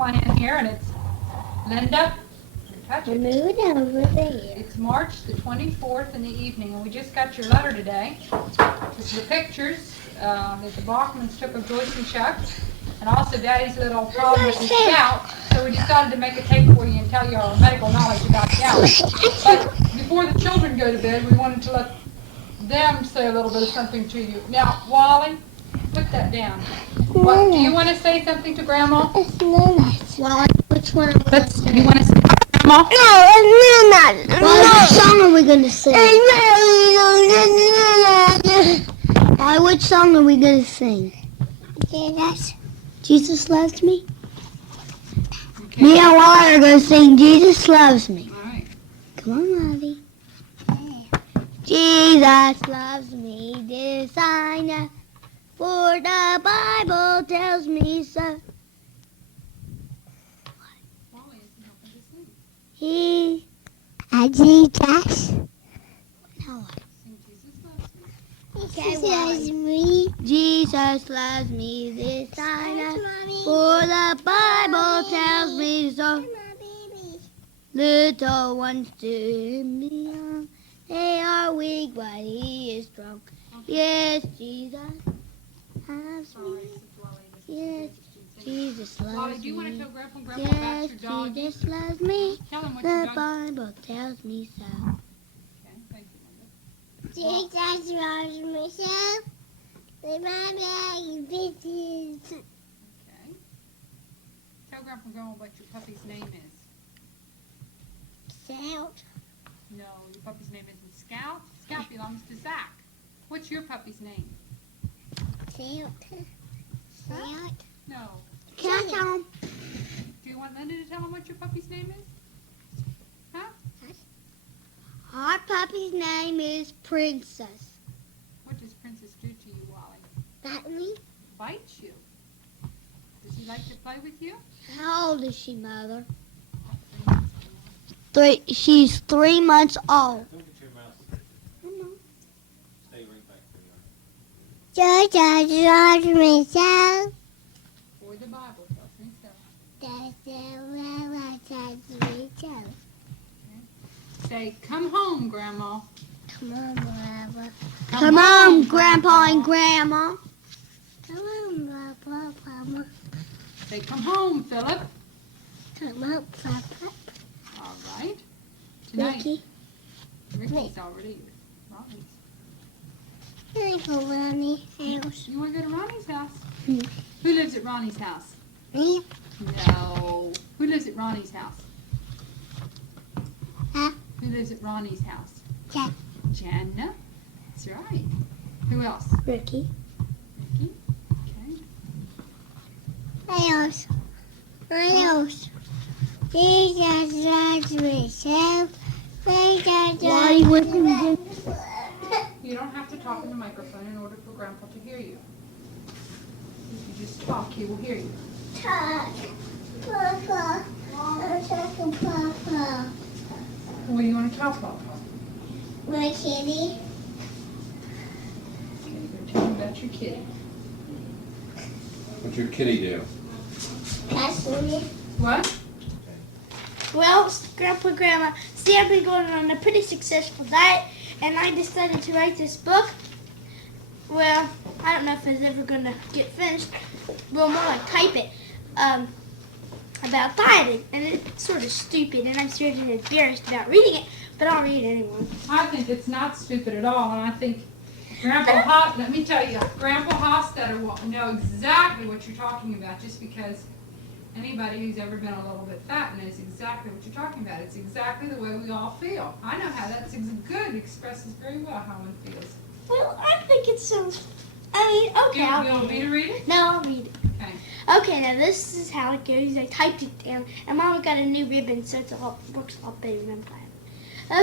plan here, and it's Linda. Touch it. Move it over there. It's March the 24th in the evening, and we just got your letter today. It's the pictures that the Bachmans took of Joyce and Chuck, and also Daddy's little problem with his gout. So we decided to make a tape for you and tell you our medical knowledge about gout. But before the children go to bed, we wanted to let them say a little bit of something to you. Now, Wally, put that down. What, do you want to say something to Grandma? It's Nana. Wally, which one are we going to sing? You want to say Grandma? No, it's Nana. Wally, which song are we going to sing? Wally, which song are we going to sing? Jesus Loves Me? Okay. Me and Wally are going to sing Jesus Loves Me. All right. Come on, Wally. Jesus loves me, this I know, for the Bible tells me so. Wally isn't helping to sing. He, Jesus. No. Sing Jesus Loves Me. Okay, loves me. Jesus loves me, this I know, for the Bible tells me so. Little ones to me young, they are weak, but he is strong. Yes, Jesus loves me. Yes, Jesus loves me. Wally, do you want to tell Grandpa and Grandma about Yes, your dog? Jesus loves me. Tell them what your The dog. Bible tells me so. Okay, thank you, Linda. Jesus loves me so. The Bible bitches. Okay. Tell Grandpa and Grandma what your puppy's name is. Shout. No, your puppy's name isn't Scout. Scout belongs to Zach. What's your puppy's name? Shout. Shout. No. Can I tell him? Do you want Linda to tell him what your puppy's name is? Huh? Our puppy's name is Princess. What does Princess do to you, Wally? That me? Bite you. Does he like to play with you? How old is she, Mother? She's 3 months old. Don't get your mouse. Stay right back there. Jesus loves me so. For the Bible tells me so. That's the Bible tells me so. Say, come home, Grandma. Come on, Grandpa. Come on, Grandpa and Grandma. Come on, Grandpa. Say, come home, Philip. Come on, Papa. All right. Tonight, Ricky. Ricky's already Ronnie's. I go Ronnie's house. You want to go to Ronnie's house? Hmm. Who lives at Ronnie's house? Me? No. Who lives at Ronnie's house? Huh? Who lives at Ronnie's house? Jack. Janna. That's right. Who else? Ricky. Ricky. Okay. House. My house. Jesus loves me so. Jesus loves me. You don't have to talk in the microphone in order for Grandpa to hear you. If you just talk, he will hear you. Talk. Papa. I'm talking Papa. What do you want to tell Papa? My kitty. Okay, go tell him about your kitty. What's your kitty do? That's me. What? Well, Grandpa, Grandma, see, I've been going on a pretty successful diet, and I decided to write this book. Well, I don't know if it's ever going to get finished. Well, more like type it, about dieting, and it's sort of stupid, and I'm sort of embarrassed about reading it, but I'll read it anyway. I think it's not stupid at all, and I think let me tell you, Grandpa Hofstetter will know exactly what you're talking about, just because anybody who's ever been a little bit fat knows exactly what you're talking about. It's exactly the way we all feel. I know how that's good. It expresses very well how one feels. Well, I think it sounds, okay, You I'll want read me it. to read it? No, I'll read it. Okay. Okay, now this is how it goes. I typed it down, and Mama got a new ribbon, so it works a lot better than plan.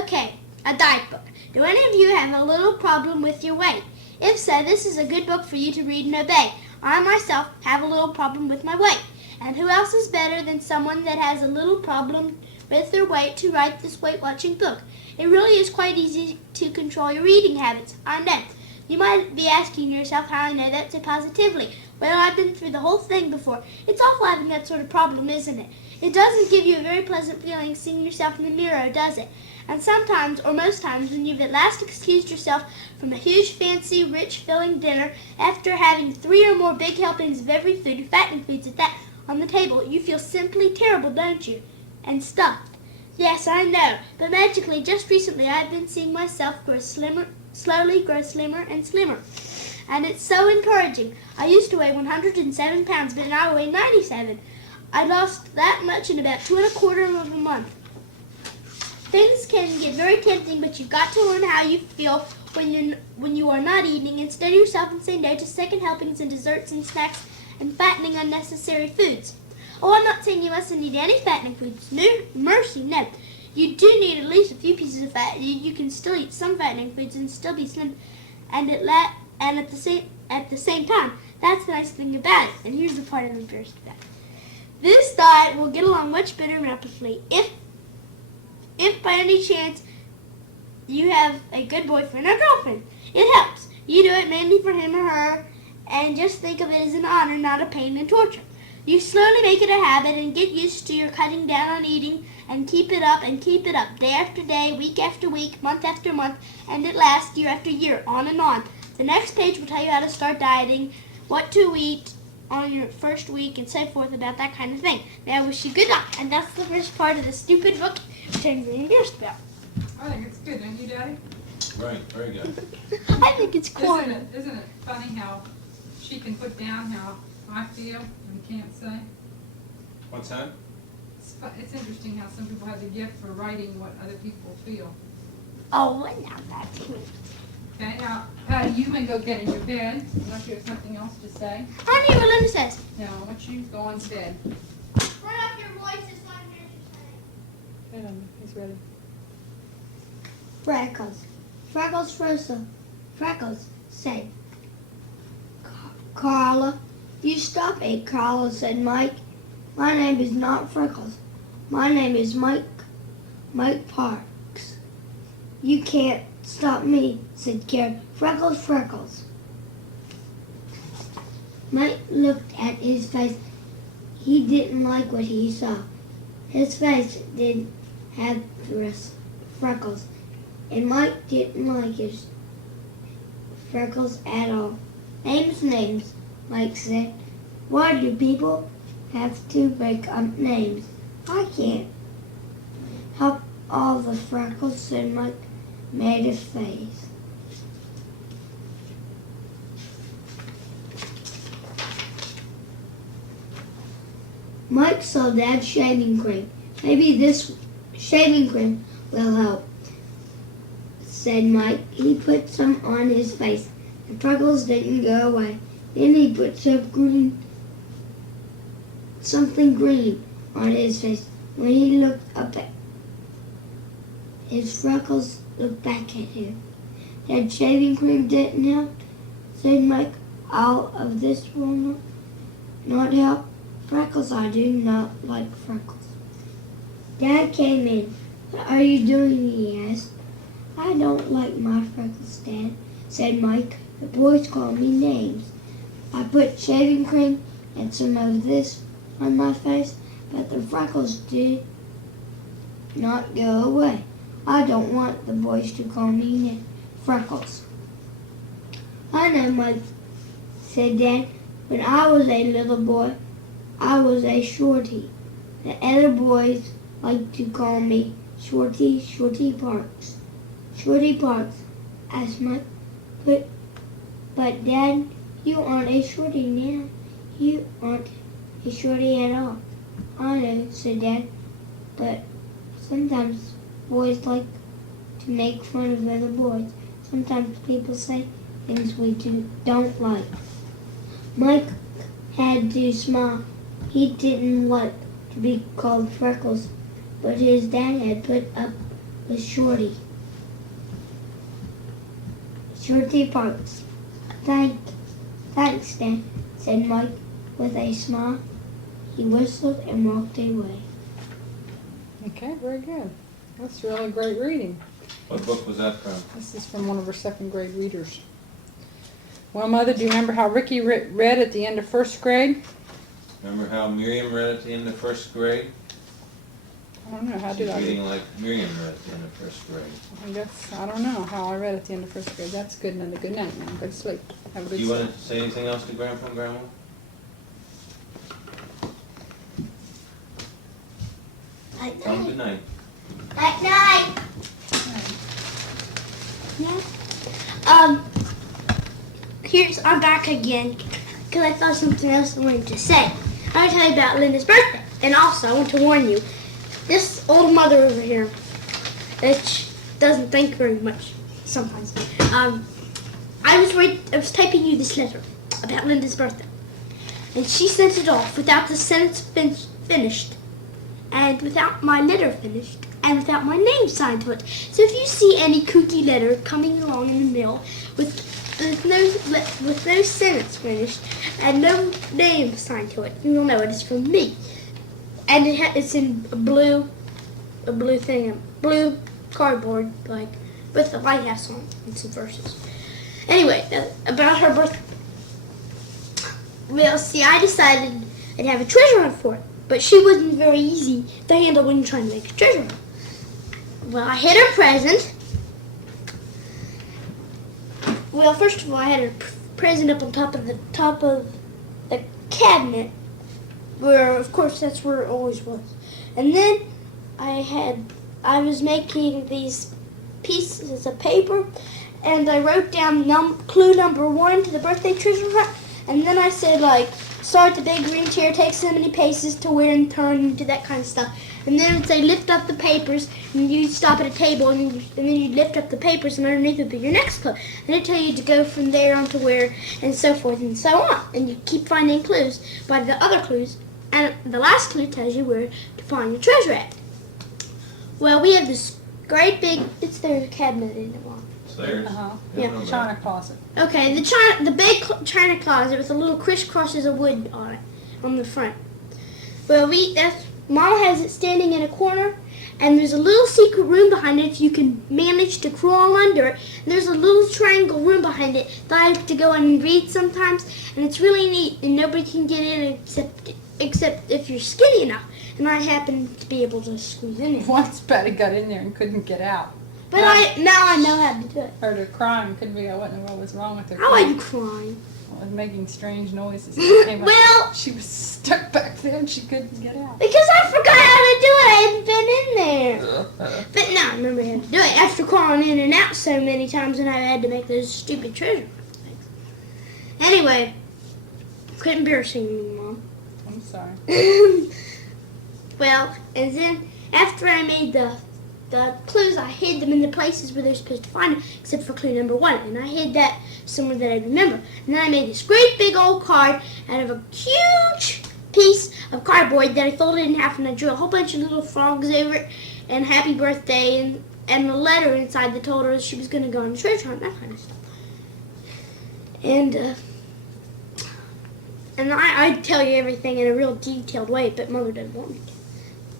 Okay, a diet book. Do any of you have a little problem with your weight? If so, this is a good book for you to read and obey. I myself have a little problem with my weight. And who else is better than someone that has a little problem with their weight to write this weight-watching book? It really is quite easy to control your eating habits. I know. You might be asking yourself how I know that so positively. Well, I've been through the whole thing before. It's awful having that sort of problem, isn't it? It doesn't give you a very pleasant feeling seeing yourself in the mirror, does it? And sometimes, or most times, when you've at last excused yourself from a huge, fancy, rich, filling dinner, after having 3 or more big helpings of every food, and fattening foods at that, on the table, you feel simply terrible, don't you? And stuffed. Yes, I know, but magically, just recently, I've been seeing myself slowly grow slimmer and slimmer. And it's so encouraging. I used to weigh 107 pounds, but now I weigh 97. I lost that much in about 2 1/4 of a month. Things can get very tempting, but you've got to learn how you feel when you are not eating, and steady yourself and say no to second helpings and desserts and snacks and fattening unnecessary foods. Oh, I'm not saying you mustn't eat any fattening foods. No, mercy, no. You do need at least a few pieces of fat. You can still eat some fattening foods and still be slim, and at the same time. That's the nice thing about it. And here's the part I'm embarrassed about. This diet will get along much better rapidly if by any chance you have a good boyfriend or girlfriend. It helps. You do it mainly for him or her, and just think of it as an honor, not a pain and torture. You slowly make it a habit and get used to your cutting down on eating, and keep it up, day after day, week after week, month after month, and at last, year after year, on and on. The next page will tell you how to start dieting, what to eat on your first week, and so forth about that kind of thing. Now, I wish you good luck, and that's the first part of the stupid book, which I'm really embarrassed about. I think it's good, don't you, Daddy? Right, very good. I think it's cool. Isn't it funny how she can put down how I feel and can't say? What's that? It's interesting how some people have the gift for writing what other people feel. Oh, well, now that's cool. Okay, now, Patty, you may go get in your bed, unless you have something else to say. I want to hear what Linda says. No, I want you to go on bed. Turn up your voices so I can hear what you're saying. He's ready. Freckles. Freckles Rosa. Freckles said, Carla, you stop it, Carla, said Mike. My name is not Freckles. My name is Mike Parks. You can't stop me, said Karen. Freckles, Freckles. Mike looked at his face. He didn't like what he saw. His face didn't have freckles, and Mike didn't like his freckles at all. Names, Mike said. Why do people have to make up names? I can't help all the freckles, said Mike, made a face. Mike saw Dad's shaving cream. Maybe this shaving cream will help, said Mike. He put some on his face. The freckles didn't go away. Then he put something green on his face. When he looked up at his freckles, looked back at him. That shaving cream didn't help, said Mike. All of this will not help. Freckles, I do not like freckles. Dad came in. What are you doing? He asked. I don't like my freckles, Dad, said Mike. The boys call me names. I put shaving cream and some of this on my face, but the freckles did not go away. I don't want the boys to call me Freckles. I know, Mike, said Dad. When I was a little boy, I was a shorty. The other boys like to call me Shorty Parks. Shorty Parks, asked Mike. But Dad, you aren't a shorty now. You aren't a shorty at all. I know, said Dad, but sometimes boys like to make fun of other boys. Sometimes people say things we don't like. Mike had to smile. He didn't like to be called Freckles, but his dad had put up with Shorty Parks. Thanks, Dad, said Mike with a smile. He whistled and walked away. Okay, very good. That's really great reading. What book was that from? This is from one of our second grade readers. Well, Mother, do you remember how Ricky read at the end of first grade? Remember how Miriam read at the end of first grade? I don't know, how She's did I read? reading like Miriam read at the end of first grade. I guess, I don't know how I read at the end of first grade. That's good, Linda. Good night, man. Go to sleep. Have a Do good you sleep. want to say anything else to Grandpa and Grandma? Night, Tell them night. good night. Night, night. I'm back again because I thought something else I wanted to say. I want to tell you about Linda's birthday, and also I want to warn you, this old mother over here, that doesn't think very much sometimes. I was typing you this letter about Linda's birthday, and she sent it off without the sentence finished, and without my letter finished, and without my name signed to it. So if you see any kooky letter coming along in the mail with no sentence finished and no name signed to it, you will know it is from me. And it's in a blue cardboard, like with the lighthouse on it and some verses. Anyway, about her birthday. Well, see, I decided I'd have a treasure hunt for it, but she wasn't very easy to handle when you're trying to make a treasure hunt. Well, I hid her present. Well, first of all, I had her present up on top of the cabinet, where, of course, that's where it always was. And then I was making these pieces of paper, and I wrote down clue number 1 to the birthday treasure hunt, and then I said, like, start the big green chair, take so many paces to where and turn, and do that kind of stuff. And then it'd say lift up the papers, and you'd stop at a table, and then you'd lift up the papers, and underneath would be your next clue. And it'd tell you to go from there on to where, and so forth and so on. And you keep finding clues by the other clues, and the last clue tells you where to find your treasure at. Well, we have this great big, it's their cabinet in the wall. Stairs? Yeah, china closet. Okay, the big china closet with a little crisscrosses of wood on it, on the front. Well, Mom has it standing in a corner, and there's a little secret room behind it if you can manage to crawl under it. And there's a little triangle room behind it that I have to go and read sometimes, and it's really neat, and nobody can get in except if you're skinny enough. And I happen to be able to squeeze in there. Once Patty got in there and couldn't get out. But now I know how to do it. Heard her crying, couldn't figure out what in the world was wrong with her. How are you crying? Well, and making strange noises. Well, she was stuck back there and she couldn't get out. because I forgot how to do it. I hadn't been in there. But now I remember how to do it after crawling in and out so many times, and I had to make those stupid treasure things. Anyway, quit embarrassing me, Mom. I'm sorry. Well, and then after I made the clues, I hid them in the places where they're supposed to find them, except for clue number 1. And I hid that somewhere that I'd remember. And then I made this great big old card out of a huge piece of cardboard that I folded in half, and I drew a whole bunch of little frogs over it, and happy birthday, and a letter inside that told her she was going to go on a treasure hunt, that kind of stuff. And I'd tell you everything in a real detailed way, but Mother doesn't want me to.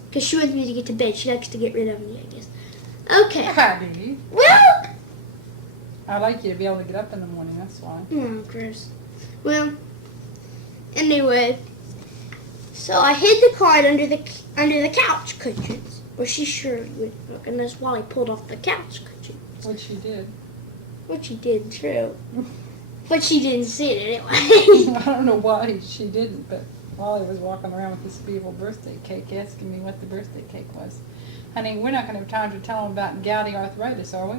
Because she wants me to get to bed. She likes to get rid of me, I guess. Okay. Patty, Well, I like you to be able to get up in the morning, that's why. oh, gross. Well, anyway, so I hid the card under the couch cushions. Well, she sure would look, unless Wally pulled off the couch cushions. Which she did. Which she did, true. But she didn't see it anyway. I don't know why she didn't, but Wally was walking around with this beautiful birthday cake asking me what the birthday cake was. Honey, we're not going to have time to tell him about gouty arthritis, are we?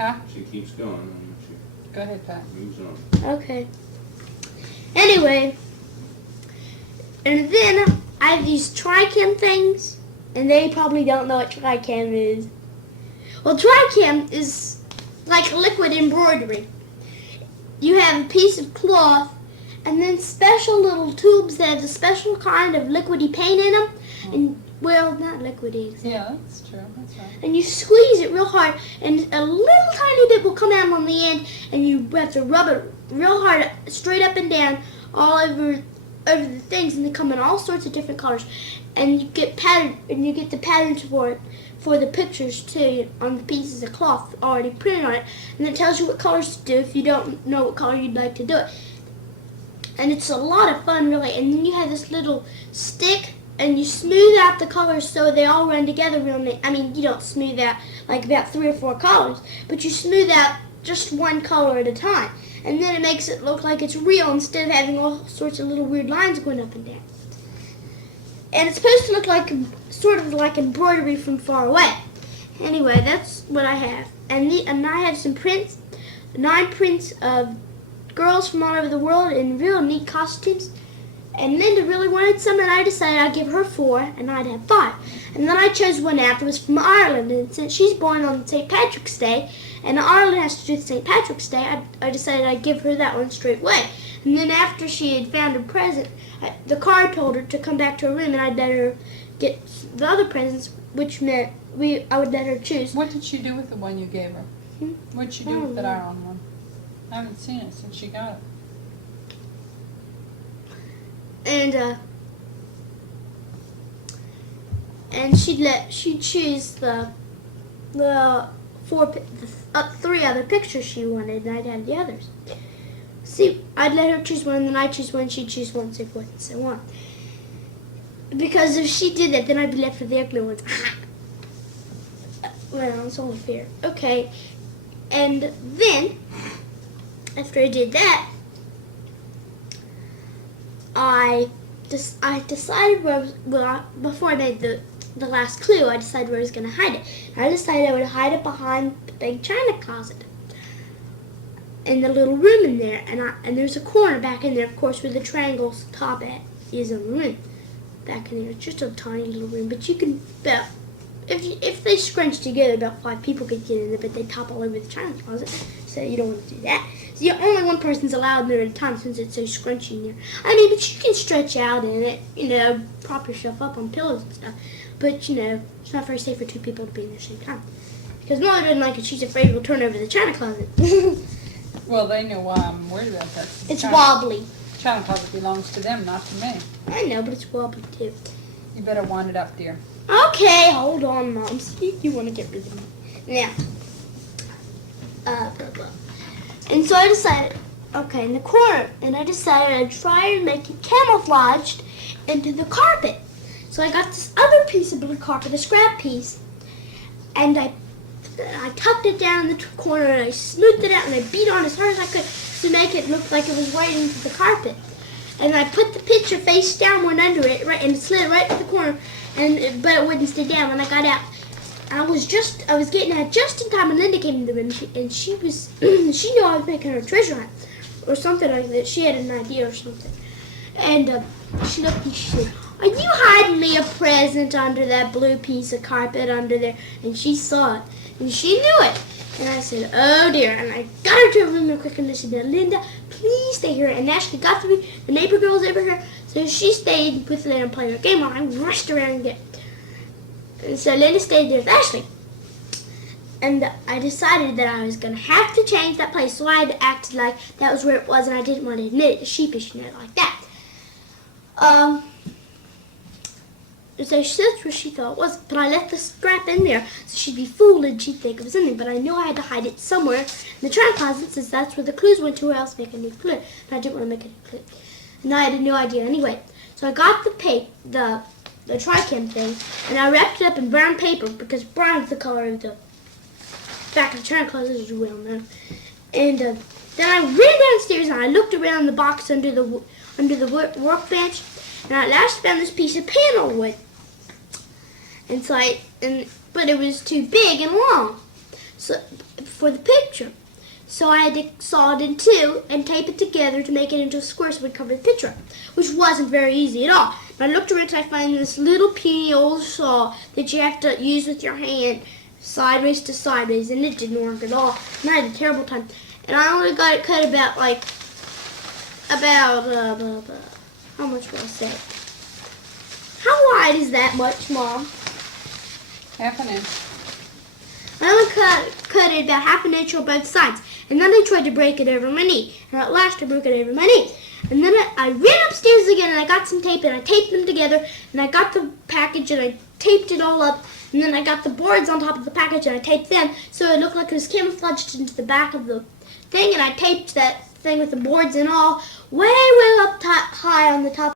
Huh? She keeps going, and she Go ahead, Pat. moves on. Okay. Anyway, and then I have these Tricam things, and they probably don't know what Tricam is. Well, Tricam is like liquid embroidery. You have a piece of cloth, and then special little tubes that have a special kind of liquidy paint in them, and well, not liquidy exactly. Yeah, that's true. That's right. And you squeeze it real hard, and a little tiny bit will come out on the end, and you have to rub it real hard, straight up and down, all over over the things, and they come in all sorts of different colors. And you get the patterns for the pictures too on the pieces of cloth already printed on it, and it tells you what colors to do if you don't know what color you'd like to do it. And it's a lot of fun, really. And then you have this little stick, and you smooth out the colors so they all run together real neat. I mean, you don't smooth out like about 3 or 4 colors, but you smooth out just one color at a time. And then it makes it look like it's real instead of having all sorts of little weird lines going up and down. And it's supposed to look like sort of like embroidery from far away. Anyway, that's what I have. And I have some prints, 9 prints of girls from all over the world in real neat costumes. And Linda really wanted some, and I decided I'd give her 4, and I'd have 5. And then I chose one out that was from Ireland, and since she's born on St. Patrick's Day, and Ireland has to do with St. Patrick's Day, I decided I'd give her that one straight away. And then after she had found her present, the card told her to come back to her room, and I'd let her get the other presents, which meant I would let her choose. What did she do with the one you gave her? What did she do with that Ireland one? I haven't seen it since she got it. And she'd choose the 3 other pictures she wanted, and I'd have the others. See, I'd let her choose one, and then I'd choose one, she'd choose one, so forth and so on. Because if she did that, then I'd be left with the ugly ones. Well, it's only fair. Okay, and then, after I did that, I decided before I made the last clue, I decided where I was going to hide it. I decided I would hide it behind the big china closet in the little room in there, and there's a corner back in there, of course, where the triangle's top at is in the room. Back in there, it's just a tiny little room, but you can if they scrunch together, about 5 people could get in there, but they topple over the china closet, so you don't want to do that. So only one person's allowed in there at a time since it's so scrunchy in there. I mean, but you can stretch out in it, prop yourself up on pillows and stuff. But, it's not very safe for 2 people to be in there at the same time. Because Mother doesn't like it. She's afraid it will turn over the china closet. Well, they know why I'm worried about that. It's wobbly. China closet belongs to them, not to me. I know, but it's wobbly too. You better wind it up, dear. Okay, hold on, Mom. See, you want to get rid of me. Now, blah, blah. And so I decided, okay, in the corner, and I decided I'd try and make it camouflaged into the carpet. So I got this other piece of blue carpet, a scrap piece, and I tucked it down in the corner, and I smoothed it out, and I beat on as hard as I could to make it look like it was right into the carpet. And I put the picture face downward under it, right, and it slid right to the corner, but it wouldn't stay down. When I got out, I was getting out just in time when Linda came in the room, and she knew I was making her a treasure hunt or something like that. She had an idea or something, and she looked and she said, "Are you hiding me a present under that blue piece of carpet under there?" And she saw it, and she knew it. And I said, "Oh dear!" And I got her to her room real quick, and I said, "Now, Linda, please stay here." And Ashley got through. The neighbor girl was over here, so she stayed with Linda and played her game while I rushed around and get. And so Linda stayed there with Ashley. And I decided that I was going to have to change that place, so I had acted like that was where it was, and I didn't want to admit it, sheepish, like that. So that's where she thought it was, but I left the scrap in there, so she'd be fooled and she'd think it was in there, but I knew I had to hide it somewhere in the china closet, since that's where the clues went to, or else make a new clue, and I didn't want to make a new clue. And I had a new idea anyway. So I got the Tricam thing, and I wrapped it up in brown paper, because brown's the color of the back of the china closet, as well known. And then I ran downstairs and I looked around the box under the workbench, and I at last found this piece of panel wood. And so but it was too big and long, so for the picture. So I had to saw it in 2 and tape it together to make it into a square so it would cover the picture up, which wasn't very easy at all. But I looked around and I found this little puny old saw that you have to use with your hand sideways to sideways, and it didn't work at all. And I had a terrible time. And I only got it cut about how much will I say? How wide is that much, Mom? Half an inch. I only cut it about 1/2 inch on both sides. And then I tried to break it over my knee. And at last I broke it over my knee. And then I ran upstairs again and I got some tape and I taped them together and I got the package and I taped it all up and then I got the boards on top of the package and I taped them so it looked like it was camouflaged into the back of the thing, and I taped that thing with the boards and all way up high on the top